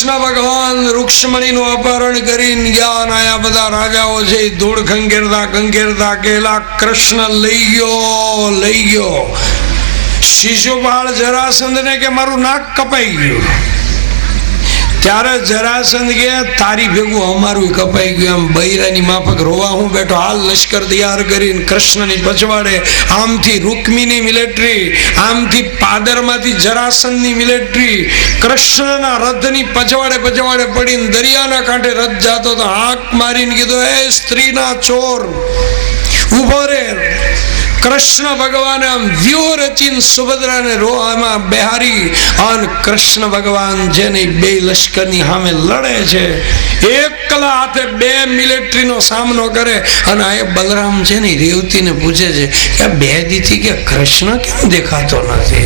કૃષ્ણ ભગવાન રૂક્ષ્મણીનું અપહરણ કરીને ગયા અને આયા બધા રાજાઓ છે ધૂળ ખંખેરતા ખંખેરતા કેલા કૃષ્ણ લઈ ગયો. શિશુપાળ જરાસંધને કે મારું નાક કપાઈ ગયું. ત્યારે જરાસંધ કે તારી ભેગું અમારું કપાઈ ગયું. આમ બૈરાની માફક રોવા હું બેઠો. હાલ લશ્કર તૈયાર કરીને કૃષ્ણની પછવાડે આમથી રૂકમીની મિલિટરી, આમથી પાદરમાંથી જરાસંધની મિલિટરી કૃષ્ણના રથની પછવાડે પડીને દરિયાના કાંઠે રથ જાતો તો હાક મારીને કીધું, એ સ્ત્રીના ચોર ઉભો રે. કૃષ્ણ ભગવાને આમ વ્યુહ રચીને સુભદ્રાને રોવામાં બેહારી અને કૃષ્ણ ભગવાન જેની બે લશ્કરની સામે લડે છે, એકલા હાથે બે મિલિટરીનો સામનો કરે. અને આ બલરામ છે ને રેવતીને પૂછે છે કે બે દીથી કે કૃષ્ણ કેમ દેખાતો નથી?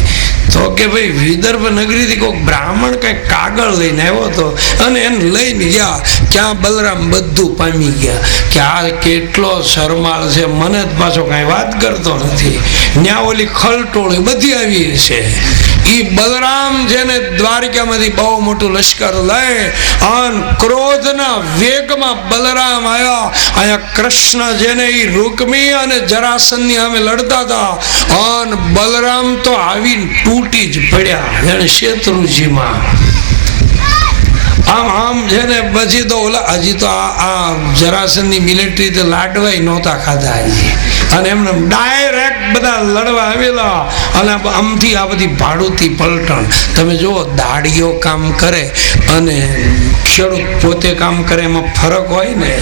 તો કે ભાઈ વિદર્ભ નગરીથી કોઈ બ્રાહ્મણ કઈ કાગળ લઈને આવ્યો હતો અને એને લઈને ગયા. ક્યાં બલરામ બધું પામી ગયા કે આ કેટલો શરમાળ છે, મને જ પાછો કઈ વાત કરતો નથી. ન્યા ઓલી ખલટોળી બધી આવી છે. ઈ બલરામ જેને દ્વારિકામાંથી બહુ મોટું લશ્કર લઈ અને ક્રોધના વેગમાં બલરામ આવ્યા. અહીંયા કૃષ્ણ જેને ઈ રૂકમી અને જરાસંધની સામે લડતા હતા અને બલરામ તો આવીને તૂટી જ પડ્યા જેને શેત્રુજીમાં. આમ છે ને પછી તો ઓલા હજી તો આ જરાસંધની મિલિટરી તો લાડવાય નહોતા ખાધા હજી. અને એમને ડાયરેક્ટ બધા લડવા આવેલા. અને આમથી આ બધી ભાડુતી પલટણ તમે જુઓ, દાડીઓ કામ કરે અને ખેડૂત પોતે કામ કરે એમાં ફરક હોય ને.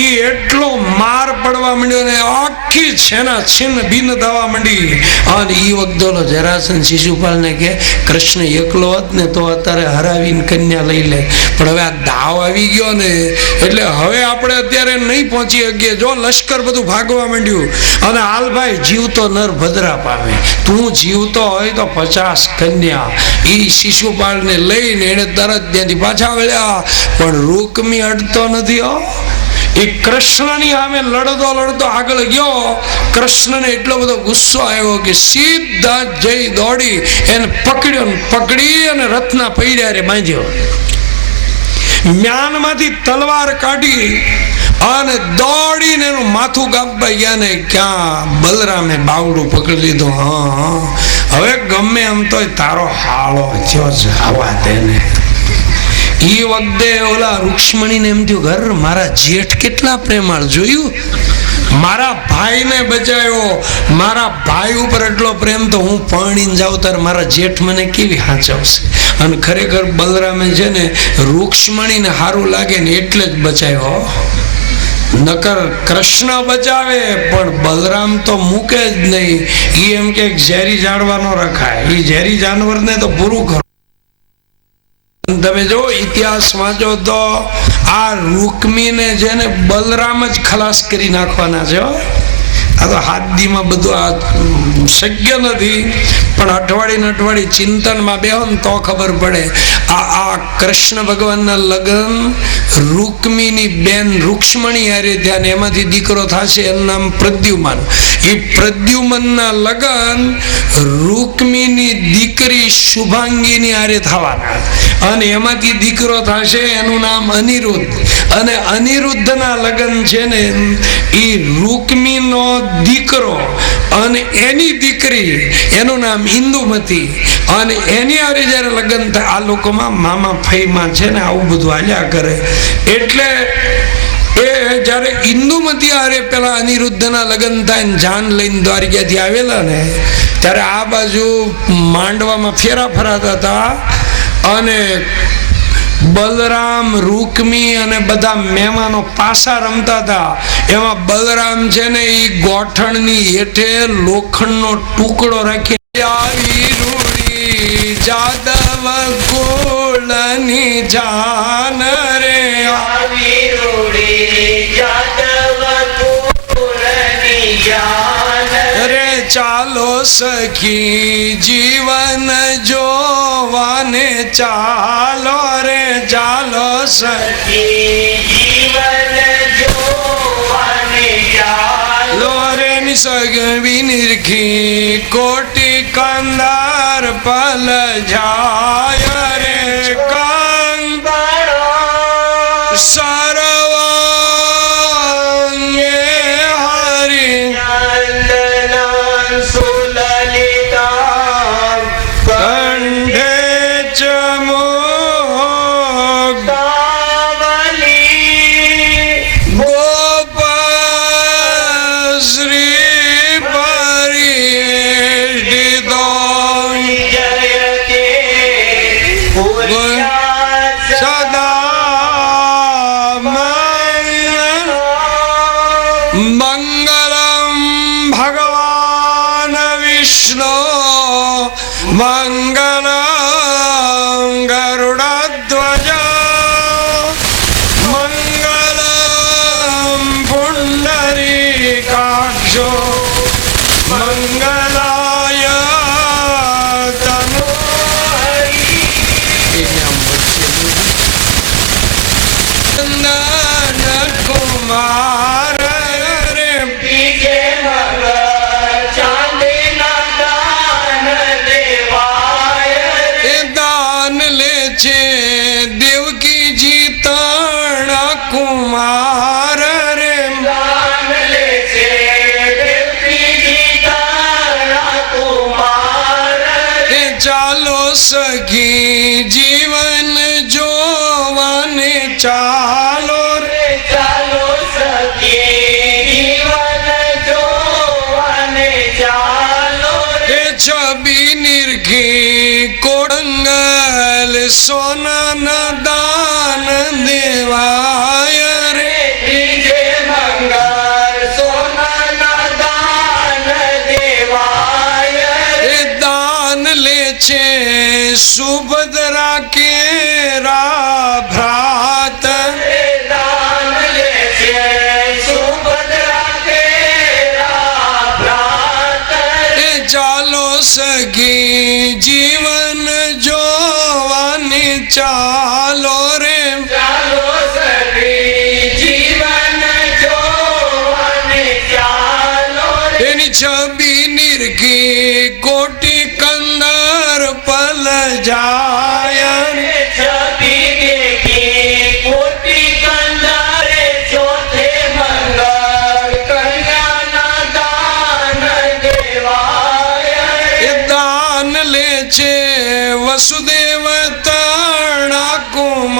એ એટલો માર પડવા માંડ્યો ને આખી છેના છીન ભીન થવા માંડી. અને એ વખતે જરાસંધ શિશુપાલને કે કૃષ્ણ એકલો હોત ને તો અત્યારે હરાવીને કન્યા લઈ લે, પણ હવે આ દાવ આવી ગયો ને એટલે હવે આપણે અત્યારે નહીં પહોંચી શકીએ. જો લશ્કર બધું ભાગવા માંડ્યું અને હાલભાઈ જીવતો નર ભદ્રા પામે. તું જીવતો હોય તો 50 કન્યા. એ શિશુપાલને લઈને એને તરત ત્યાંથી પાછા વળ્યા. પણ રૂકમી અડતો નથી હો. એ કૃષ્ણની સામે લડતો આગળ ગયો. કૃષ્ણને એટલો બધો ગુસ્સો આવ્યો કે સીધા જઈ દોડી એને પકડી અને રથના પૈડારે બાંધ્યો. મ્યાનમાંથી તલવાર કાઢી અને દોડીને એનું માથું કાપવા ગયા ને ક્યાં બલરામે બાવડું પકડી લીધું. હા હવે ગમે એમ તો તારો હાળો થયો છે, આવા તેને. એ વખતે ઓલા રૂક્ષ્મણીને એમ થયું, ઘર મારા જેઠ કેટલા પ્રેમાળ, જોયું મારા ભાઈને બચાવ્યો, મારા ભાઈ ઉપર એટલો પ્રેમ તો હું પરણીને જાઉં ત્યારે મારા જેઠ મને કેવી હાચવશે. અને ખરેખર બલરામે છે ને રૂક્ષ્મણીને સારું લાગે ને એટલે જ બચાવ્યો. નકર કૃષ્ણ બચાવે પણ બલરામ તો મૂકે જ નહીં. એ એમ કે ઝેરી જાનવરનો રખાય, એ ઝેરી જાનવરને તો પૂરું કરો. તમે જો ઇતિહાસ વાંચો તો આ રૂકમીને જેને બલરામ જ ખલાસ કરી નાખવાના છે. આ તો હાથદીમાં બધું આ શક્ય નથી, પણ અઠવાડિયે ચિંતનમાં બેહો ને તો ખબર પડે. આ કૃષ્ણ ભગવાનના લગ્ન રૂકમીની બેન રૂક્ષ્મણી હારે થયા ને એમાંથી દીકરો થશે, એનું નામ પ્રદ્યુમન. એ પ્રદ્યુમનના લગ્ન રૂકમીની દીકરી શુભાંગીની હારે થવાના અને એમાંથી દીકરો થશે, એનું નામ અનિરુદ્ધ. અને અનિરુદ્ધના લગ્ન છે ને એ રૂકમીનો દીકરો અને એની દીકરી, એનું નામ ઇન્દુમતી. અને એની હારે જયારે લગ્ન થાય, આ લોકોમાં મામા ફઈમાં છે ને આવું બધું હાલ્યા કરે. એટલે એ જયારે ઇન્દુમતી હારે પેલા અનિરુદ્ધના લગ્ન થાય ને જાન લઈને દ્વારિકાથી આવેલા ને ત્યારે આ બાજુ માંડવામાં ફેરા ફરાતા હતા અને બલરામ રૂકમી અને બધા મહેમાનો પાસા રમતા હતા. એમાં બલરામ છે ને એ ગોઠણની હેઠે લોખંડનો ટુકડો રાખી આવી રૂડી જાદવ ગોળની જાન રે આવી રૂડી જાદવ ગોળની જાન રે ચાલો સખી જીવન જોવાને ચાલો રે ચાલો સખી જીવન જોવાને ચાલો રે નિસગવી નિરખી કોટી કંદાર પલ જાય રે કંદાર સદા મંગલમ ભગવાન વિષ્ણુ મંગલમ ગરુડધ્વજ મંગલમ પુંડરીકાક્ષો મંગલાય કુમાર રે પીજે મંગળ ચાંદીના દાન દેવાય એ દાન લે છે દેવકીજી તણ કુમાર રે દાન લે છે દેવકીજી તારા કુમાર એ ચાલો સખી જીવન જોવાને ચાલો રે ચાલો સખી જીવન જોવાને ચાલો એ છબી નિરખી કોડંગલ સોનાના દાન દેવાય રે પીજે મંગળ સોનાના દાન દેવાય એ દાન લે છે સુભદ્રા કેરા ભ્રાત દાન લે છે સુભદ્રા તેરા ભ્રાત એ ચાલો સખી જીવન જોવાની ચાલો રે ચાલો સખી જીવન જોવાને ચાલો એની છબી નિરખી કોટી કંદર પલ જાય છબી દેખી કોટી કંદારે ચોથે મંગળ કન્યાના દાન દેવાય એ દાન લે છે વસુદેવ તણા કુમાર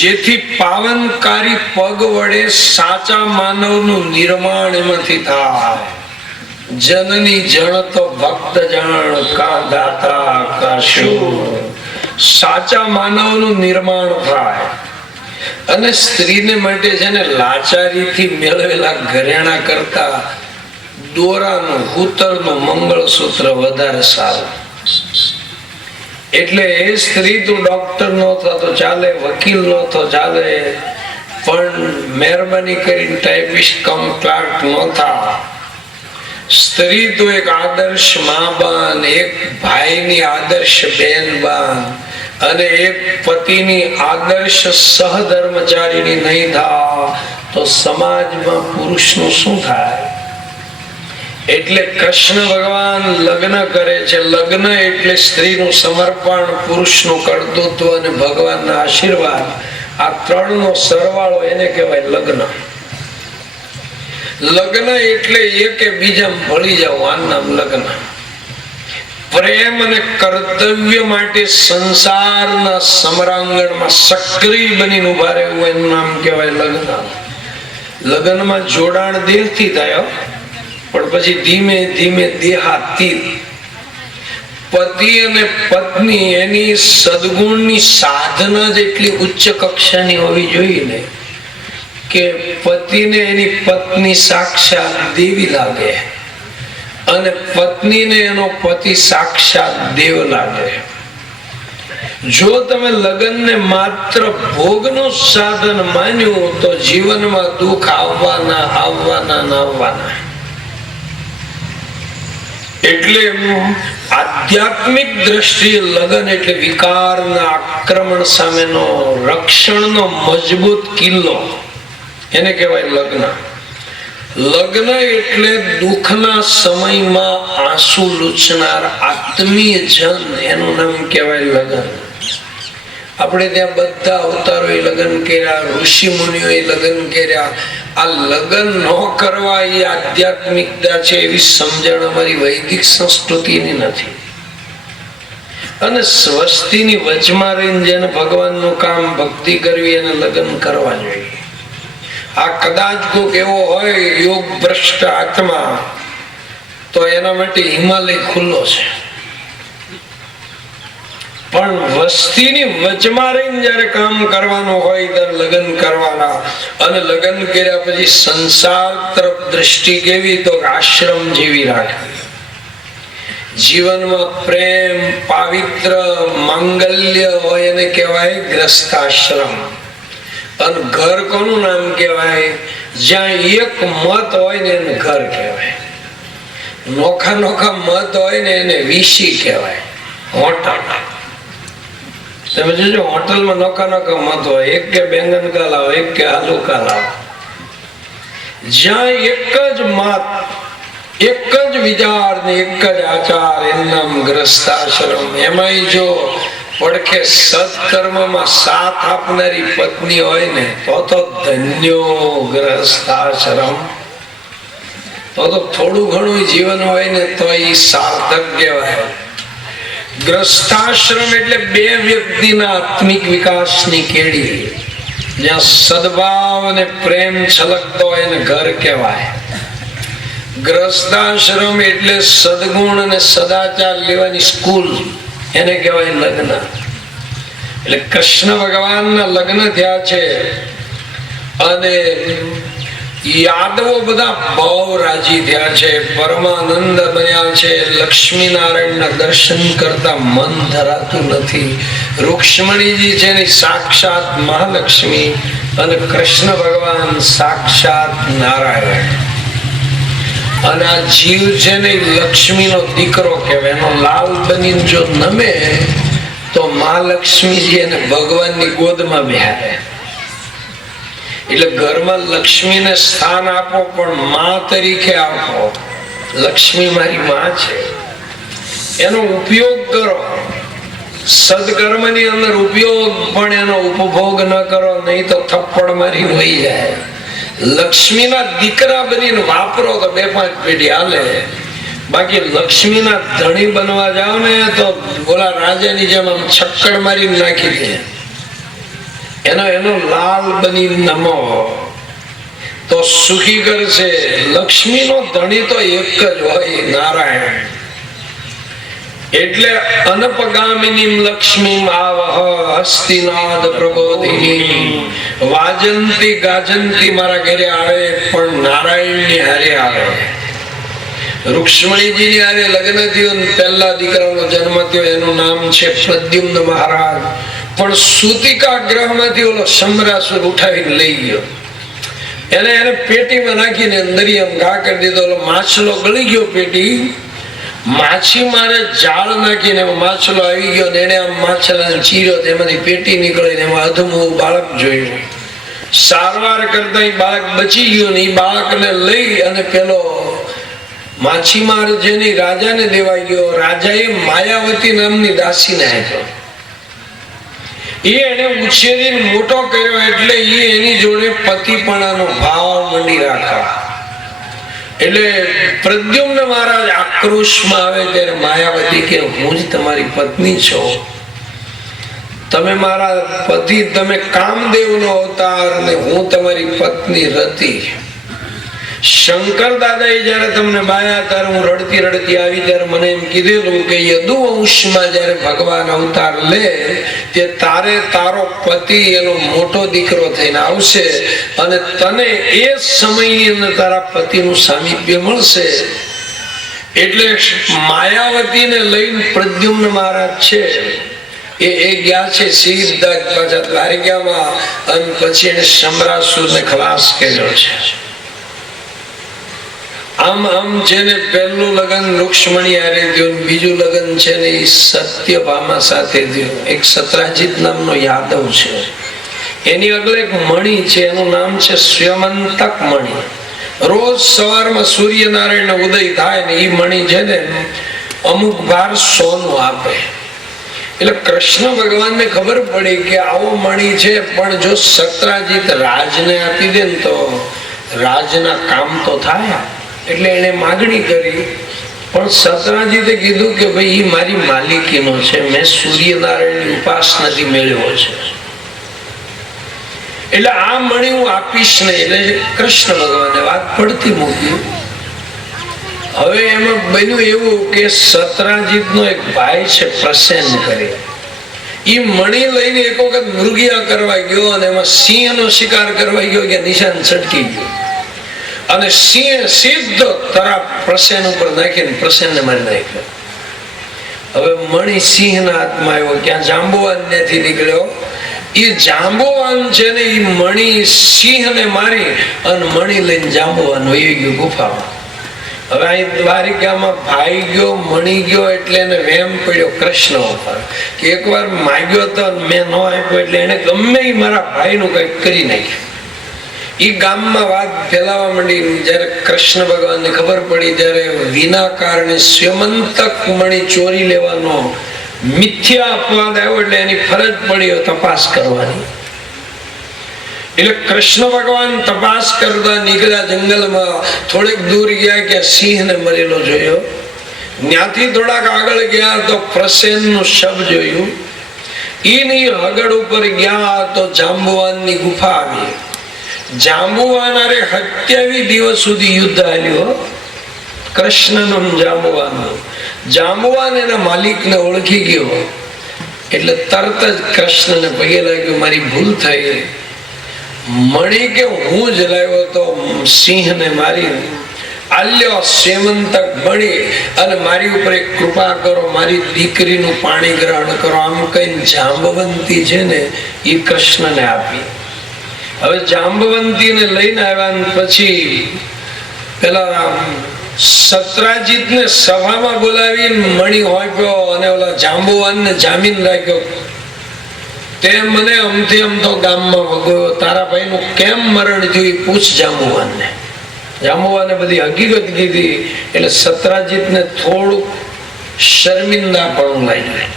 જેથી પાવનકારી પગ વડે સાચા માનવનું નિર્માણ એમાંથી થાય. જનની જણ તો ભક્ત જાણ કા દાતા કા શૂર. સાચા માનવનું નિર્માણ થાય. અને સ્ત્રીને માટે છે ને લાચારીથી મેળવેલા ઘરેણા કરતા દોરાનું હુતરનું મંગળસૂત્ર વધારે સારું. એટલે એ સ્ત્રી તું ડોક્ટર નો થતો ચાલે, વકીલ નો તો ચાલે, પણ મહેરબાની કરીને ટાઈપિસ્ટ કમ ક્લાર્ક નો થા. સ્ત્રી તો એક આદર્શ મા બાન, એક ભાઈની આદર્શ બેન બાન અને એક પતિની આદર્શ સહધર્મચારીની નહીં થા તો સમાજમાં પુરુષનું શું થાય? એટલે કૃષ્ણ ભગવાન લગ્ન કરે છે. લગ્ન એટલે સ્ત્રીનું સમર્પણ, પુરુષનું કર્તૃત્વ અને ભગવાનના આશીર્વાદ. આ ત્રણનો સરવાળો એને કહેવાય લગ્ન. લગ્ન એટલે એકે બીજા ભળી જાવ, આ નામ લગ્ન. પ્રેમ અને કર્તવ્ય માટે સંસારના સમરાંગણમાં સક્રિય બનીને ઉભા રહેવું એનું નામ કહેવાય લગ્ન. લગ્નમાં જોડાણ દિલથી થાય, પણ પછી ધીમે ધીમે દેહાતીત. પતિ અને પત્ની એની સદગુણની સાધના જ એટલી ઉચ્ચ કક્ષાની હોવી જોઈએ ને કે પતિને એની પત્ની સાક્ષાત દેવી લાગે અને પત્નીને એનો પતિ સાક્ષાત દેવ લાગે. જો તમે લગ્નને માત્ર ભોગનું સાધન માન્યું તો જીવનમાં દુઃખ આવવાના. એટલે આધ્યાત્મિક દ્રષ્ટિએ લગ્ન એટલે વિકારના આક્રમણ સામેનો રક્ષણનો મજબૂત કિલ્લો, એને કહેવાય લગ્ન. લગ્ન એટલે દુઃખના સમયમાં આંસુ લૂછનાર આત્મીય જન, એનું નામ કહેવાય લગ્ન. આપણે ત્યાં બધા અવતારોએ લગ્ન કર્યા, ઋષિ મુનિઓએ લગ્ન કર્યા. આ લગ્ન ન કરવા એ આધ્યાત્મિકતા છે એવી સમજણ અમારી વૈદિક સંસ્કૃતિની નથી. અને સ્વસ્તિની વચમાં રહીને જેને ભગવાનનું કામ ભક્તિ કરવી એને લગ્ન કરવા જોઈએ. આ કદાચ કોઈક એવો હોય યોગ ભ્રષ્ટ આત્મા તો એના માટે હિમાલય ખુલ્લો છે. પણ વસ્તીની વચમાં રહીને જયારે કામ કરવાનું હોય ત્યારે લગ્ન કરવાના. અને લગ્ન કર્યા પછી સંસાર તરફ દ્રષ્ટિ કેવી તો આશ્રમ જેવી રાખવી. જીવનમાં પ્રેમ, પાવિત્ર, માંગલ્ય હોય એને કહેવાય ગ્રસ્તાશ્રમ. અને ઘર કોનું નામ કહેવાય? જ્યાં એક મત હોય ને એને ઘર કહેવાય. નોખા નોખા મત હોય ને એને વીસી કહેવાય. હોટલ તમે જોજો, હોટલમાં નોખા નોખા મત હોય, એક કે બેંગન કા લાવો, એક કે આલુ કા લાવો. જ્યાં એક જ મત, એક જ વિચાર ને એક જ આચાર, એનું નામ ગ્રસ્તાશ્રમ. એમાંય જો પડખે સત્કર્મમાં સાથ આપનારી પત્ની હોય ને તો ધન્યો ગ્રસ્તાશ્રમ. તો થોડું ઘણું જીવન હોય ને તો એ સાર્થક કહેવાય. ગ્રસ્તાશ્રમ એટલે બે વ્યક્તિના આત્મિક વિકાસની કેડી, જ્યાં સદભાવ અને પ્રેમ છલકતો હોય ને ઘર કહેવાય. ગ્રસ્તાશ્રમ એટલે સદગુણ અને સદાચાર લેવાની સ્કૂલ, એને કહેવાય લગ્ન. એટલે કૃષ્ણ ભગવાનના લગ્ન થયા છે અને યાદવો બધા બહુ રાજી થયા છે, પરમાનંદ બન્યા છે. લક્ષ્મી નારાયણના દર્શન કરતા મન ધરાતું નથી. રૂક્ષ્મણીજી છે ને સાક્ષાત મહાલક્ષ્મી અને કૃષ્ણ ભગવાન સાક્ષાત નારાયણ. અને આ જીવ છે ને લક્ષ્મીનો દીકરો કહેવાય. એનો લાલ બનીને જો નમે તો મહાલક્ષ્મીજી એને ભગવાનની ગોદમાં બેહાડે. એટલે ઘરમાં લક્ષ્મીને સ્થાન આપો, પણ માં તરીકે આપો. લક્ષ્મી મારી માં છે, એનો ઉપયોગ કરો. સદકર્મની અંદર ઉપયોગ, પણ એનો ઉપભોગ ન કરો, નહીં તો થપ્પડ મારી વહી જાય. લક્ષ્મીના દીકરા બનીને વાપરો તો 2-5 પેઢી હાલે. બાકી લક્ષ્મીના ધણી બનવા જાવ ને તો ઓલા રાજાની જેમ આમ છક્કડ મારીને નાખી દે. એનો લાલ બની નમો તો સુખી કરશે. લક્ષ્મીનો ધણી તો એક જ હોય, નારાયણ. એટલે અનપગામિની લક્ષ્મી આવહ હસ્તિનાદ પ્રબોધિની. વાજંતી ગાજંતી મારા ઘરે આવે પણ નારાયણ ની હારે આવે. રૂક્ષ્મણીજી ની હારે લગ્ન થયું, પહેલા દીકરાનો જન્મ થયો, એનું નામ છે પ્રદ્યુમ્ન મહારાજ. પણ સૂતિકા ગ્રહમાંથી ઓલો શંભરાસુર ઉઠાવીને લઈ ગયો. એને પેટીમાં નાખીને દરિયામાં ઘા કરી દીધો. ઓલો માછલો ગળી ગયો પેટી. માછીમારે જાળ નાખીને માછલો આવી ગયો ને એને આમ માછલાને ચીર્યો, તેમાંથી પેટી નીકળીને એમાં અધમું બાળક જોયું. સારવાર કરતા એ બાળક બચી ગયું ને એ બાળકને લઈ અને પેલો માછીમાર જેની રાજાને દેવાઈ ગયો. રાજાએ માયાવતી નામની દાસીને આપ્યો. એને ઉછેરીને મોટો કર્યો એટલે એની જોડે પતિપણાનો ભાવ મંડી રાખવા. એટલે પ્રદ્યુમ્ન મહારાજ આક્રોશમાં આવે ત્યારે માયાવતી કે હું જ તમારી પત્ની છો, તમે મારા પતિ, તમે કામદેવનો અવતાર ને હું તમારી પત્ની રતિ. શંકર દાદાએ જયારે તમને બાયા ત્યારે હું રડતી રડતી આવી ત્યારે મને એમ કીધેલું કે યદુવંશમાં જયારે ભગવાન અવતાર લે તે તારે તારો પતિ એનો મોટો દીકરો થઈને આવશે અને તને એ સમયની અંદર તારા પતિનું સામીપ્ય મળશે. એટલે માયાવતીને લઈને પ્રદ્યુમ્ન મહારાજ છે એ ગયા છે સીધા પાછા દ્વારિકામાં અને પછી એને શંભરાસુરને ખલાસ કર્યો છે. આમ છે ને પહેલું લગ્ન રૂક્ષ્મણી હારે થયું, બીજું લગ્ન છે ને એ સત્યભામા સાથે થયું. એક સત્રાજીત નામનો યાદવ છે, એની આગળ એક મણી છે, એનું નામ છે સ્યમંતક મણી. રોજ સવારમાં સૂર્યનારાયણ ઉદય થાય ને એ મણી છે ને અમુક ભાર સોનું આપે. એટલે કૃષ્ણ ભગવાનને ખબર પડી કે આવો મણી છે પણ જો સત્રાજીત રાજને આપી દે ને તો રાજના કામ તો થાય. એટલે એને માગણી કરી પણ સત્રાજીતે કીધું કે ભાઈ એ મારી માલિકીનો છે, મેં સૂર્યનારાયણની ઉપાસનાથી મેળવ્યો છે, એટલે આ મણી હું આપીશ નહીં. એટલે કૃષ્ણ ભગવાને વાત પડતી મૂકી. હવે એમાં બન્યું એવું કે સત્રાજીતનો એક ભાઈ છે પ્રસેન કરી, એ મણી લઈને એક વખત મૃગિયા કરવા ગયો અને એમાં સિંહનો શિકાર કરવા ગયો કે નિશાન છટકી ગયું અને સિંહ સીધો તરા પ્રસેન ઉપર નાખીને પ્રસેનને મારી નાખ્યો. હવે મણી સિંહના હાથમાં આવ્યો, ક્યાં જાંબુવાન ત્યાંથી નીકળ્યો. એ જાંબુવાન છે ને એ મણી સિંહને મારી અને મણી લઈને જાંબુવાન વહી ગયો ગુફામાં. હવે અહીં દ્વારિકામાં ભાઈ ગયો, મણી ગયો એટલે એને વેમ પડ્યો કૃષ્ણ ઉપર કે એકવાર માગ્યો તો મેં ન આપ્યો એટલે એને ગમે એ મારા ભાઈનું કંઈક કરી નાખ્યું. એ ગામમાં વાત ફેલાવા માંડી. જયારે કૃષ્ણ ભગવાનને ખબર પડી ત્યારે વિના કારણે સ્યમંતક મણી ચોરી લેવાનો મિથ્યા અપવાદ આવ્યો એટલે એની ફરજ પડી તપાસ કરવાની. એટલે કૃષ્ણ ભગવાન તપાસ કરતા નીકળ્યા જંગલમાં. થોડેક દૂર ગયા કે સિંહને મરેલો જોયો. ત્યાંથી થોડાક આગળ ગયા તો પ્રસેનનું શબ જોયું. એની હગડ ઉપર ગયા તો જાંબુવાનની ગુફા આવી. જાંબુવાન અરે 27 દિવસ સુધી યુદ્ધ હાલ્યો કૃષ્ણનું જાંબુવાનનું. જાંબુવાન એના માલિકને ઓળખી ગયો એટલે તરત જ કૃષ્ણને પગે લાગ્યો, મારી ભૂલ થઈ. મણી કે હું જ લાવ્યો તો સિંહને મારી આલ્યો સેમંતક મણી અને મારી ઉપર એક કૃપા કરો, મારી દીકરીનું પાણી ગ્રહણ કરો. આમ કઈ જાંબવંતી છે ને એ કૃષ્ણને આપી. હવે જાંબવંતીને લઈને આવ્યા પછી પેલા સત્રાજીતને સભામાં બોલાવી મણી હોપ્યો અને ઓલા જાંબુવાનને જામીન રાખ્યો. તે મને અમથી અમ તો ગામમાં વગોયો, તારા ભાઈનું કેમ મરણ થયું એ પૂછ જાંબુવાનને. જાંબુવાને બધી હકીકત કીધી એટલે સત્રાજીતને થોડુંક શર્મિંદા પણ લાગ્યું.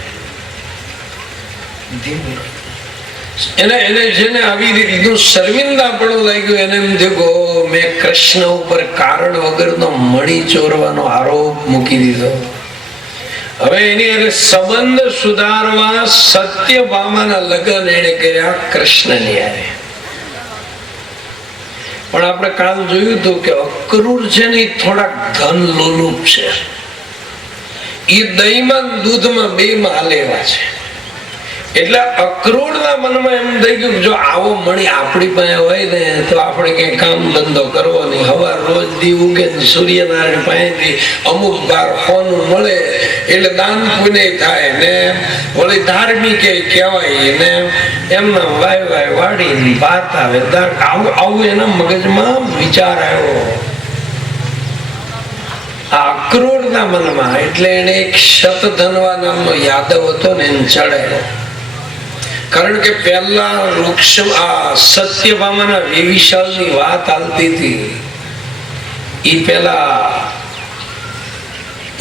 એને જેને આવી રીતનું શર્મિંદા પણ લાગ્યું એને એમ થયું મેં કૃષ્ણ ઉપર કારણ વગરનો મણી ચોરવાનો આરોપ મૂકી દીધો. હવે એની અરે સંબંધ સુધારવા સત્યભામાના લગ્ન એને કર્યા કૃષ્ણની હારે. પણ આપણે કાલ જોયું હતું કે અક્રૂર છે ને થોડાક ધન લોલુપ છે. એ દહીંમાં દૂધમાં બે માં હાલેવા છે. એટલે અક્રૂરના મનમાં એમ થઈ ગયું જો આવો મણી આપણી પાસે હોય ને તો આપણે કઈ કામ ધંધો કરવો નહીં. હવાર રોજ દી ઉગે સૂર્યનારાયણ પાસેથી અમુક વાર હોનું મળે એટલે દાન પુણ્ય થાય ને વળી ધાર્મિક કહેવાય ને એમના વાય વાય વાડી વાત આવે. આવું એના મગજમાં વિચાર આવ્યો આ અક્રૂરના મનમાં. એટલે એને એક શતધનવા નામનો યાદવ હતો ને એને ચડાયો. કારણ કે પહેલા વૃક્ષ આ સત્યભામાના વિવિશાલની વાત હાલતી હતી. ઈ પેલા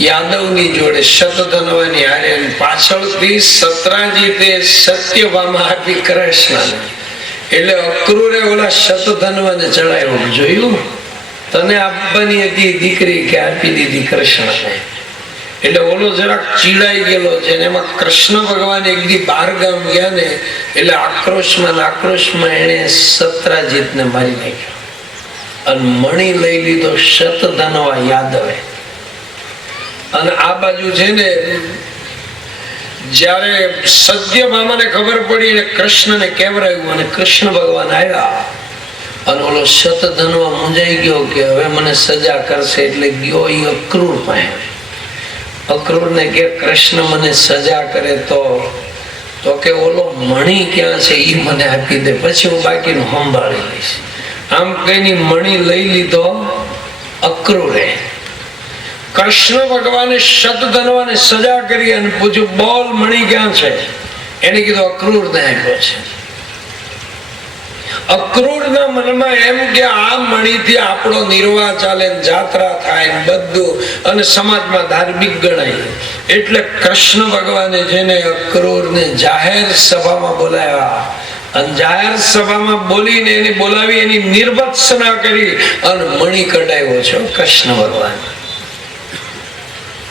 યાદવની જોડે શતધનવાની હારે પાછળથી સતરાજીતે સત્યભામા આપી કૃષ્ણને. એટલે અક્રૂરે ઓલા શતધનવાને ચડાયો. જોયું તને આપવાની હતી દીકરી કે આપી દીધી કૃષ્ણને. એટલે ઓલો જરાક ચીડાઈ ગયેલો છે. એમાં કૃષ્ણ ભગવાન એક દી બાર ગામ ગયા ને એટલે આક્રોશમાં એને સત્રાજીતને મારી નાખ્યો અને મણી લઈ લીધો શતધનવા યાદવે. અને આ બાજુ છે ને જયારે સત્યભામાને ખબર પડી અને કૃષ્ણને કેવરાયું અને કૃષ્ણ ભગવાન આવ્યા અને ઓલો શતધનવા મૂંઝાઈ ગયો કે હવે મને સજા કરશે. એટલે ગયો એ અક્રૂર પાસે. અક્રૂરને કે કૃષ્ણ મને સજા કરે તો કે ઓલો મણી ક્યાં છે એ મને આપી દે પછી હું બાકીનું સંભાળી લઈશ. આમ કઈ મણી લઈ લીધો અક્રૂરે. કૃષ્ણ ભગવાને શતધનવાને સજા કરી અને પૂછ્યું બોલ મણી ક્યાં છે. એને કીધું અક્રૂરને આપ્યો છે. અક્રૂરના મનમાં એમ કે આ મણીથી આપણો નિર્વાહ ચાલે, જાત્રા થાય બધું અને સમાજમાં ધાર્મિક ગણાય. એટલે કૃષ્ણ ભગવાને જેને અક્રૂરને જાહેર સભામાં બોલાવ્યા અને જાહેર સભામાં બોલીને એને બોલાવી એની નિર્ભત્સના કરી અને મણી કઢાવ્યો છે કૃષ્ણ ભગવાન.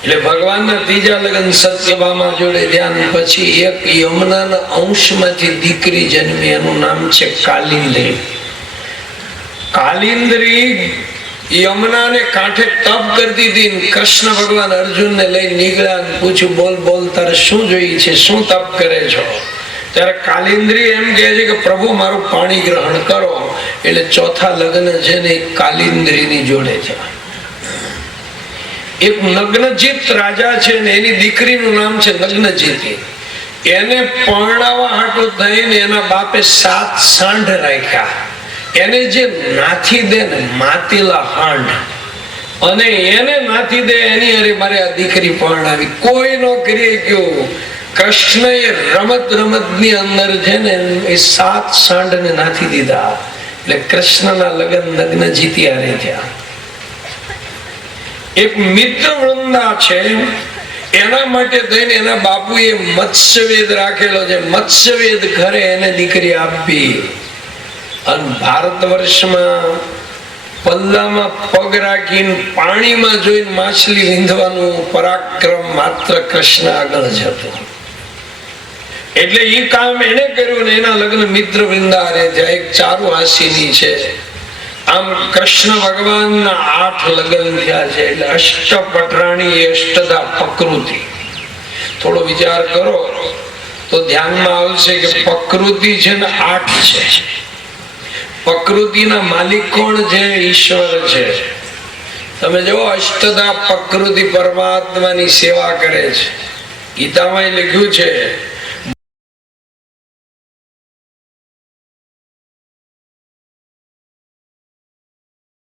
એટલે ભગવાનના ત્રીજા લગ્ન સત્યભામા જોડે ધ્યાન પછી એક યમુનાના અંશમાંથી દીકરી જન્મી. એનું નામ છે કાલિંદ્રી. કાલિંદ્રી યમુનાને કાંઠે તપ કરતી હતી. કૃષ્ણ ભગવાન અર્જુનને લઈ નીકળ્યા. પૂછ્યું બોલ બોલ તારે શું જોઈએ છે, શું તપ કરે છો. ત્યારે કાલિંદ્રી એમ કહે છે કે પ્રભુ મારું પાણી ગ્રહણ કરો. એટલે ચોથા લગ્ન છે ને કાલિંદ્રીની જોડે છે. એક નગ્નજીત રાજા છે ને એની દીકરીનું નામ છે નગ્નજીતી. એને પરણાવવા હાટુ થઈને એના બાપે 7 સાંઢ રાખ્યા. એને જે નાથી દે ને માતીલા હાંડ અને એને નાથી દે એની અરે મારે આ દીકરી પરણાવી. કોઈ નો કરી ગયું. કૃષ્ણ એ રમત ની અંદર છે ને એ 7 સાંઢ ને નાથી દીધા. એટલે કૃષ્ણના લગ્ન નગ્નજીતી હારે થયા. એક મિત્ર વૃંદા છે એના માટે થઈને એના બાપુએ મત્સ્યવેદ રાખેલો છે. મત્સ્યવેદ ઘરે એને દીકરી આપી. અને ભારત વર્ષમાં પલ્લામાં પગ રાખીને પાણીમાં જોઈને માછલી વીંધવાનું પરાક્રમ માત્ર કૃષ્ણ આગળ જ હતું. એટલે એ કામ એને કર્યું ને એના લગ્ન મિત્ર વૃંદા હારે થયા. એક ચારુહાસીની છે. આમ કૃષ્ણ ભગવાનના 8 લગ્ન થયા છે. એટલે અષ્ટપટરાણી અષ્ટદા પ્રકૃતિ. થોડો વિચાર કરો તો ધ્યાનમાં આવશે કે પ્રકૃતિ છે ને 8 છે. પ્રકૃતિના માલિક કોણ છે? ઈશ્વર છે. તમે જો અષ્ટદા પ્રકૃતિ પરમાત્માની સેવા કરે છે. ગીતામાં લખ્યું છે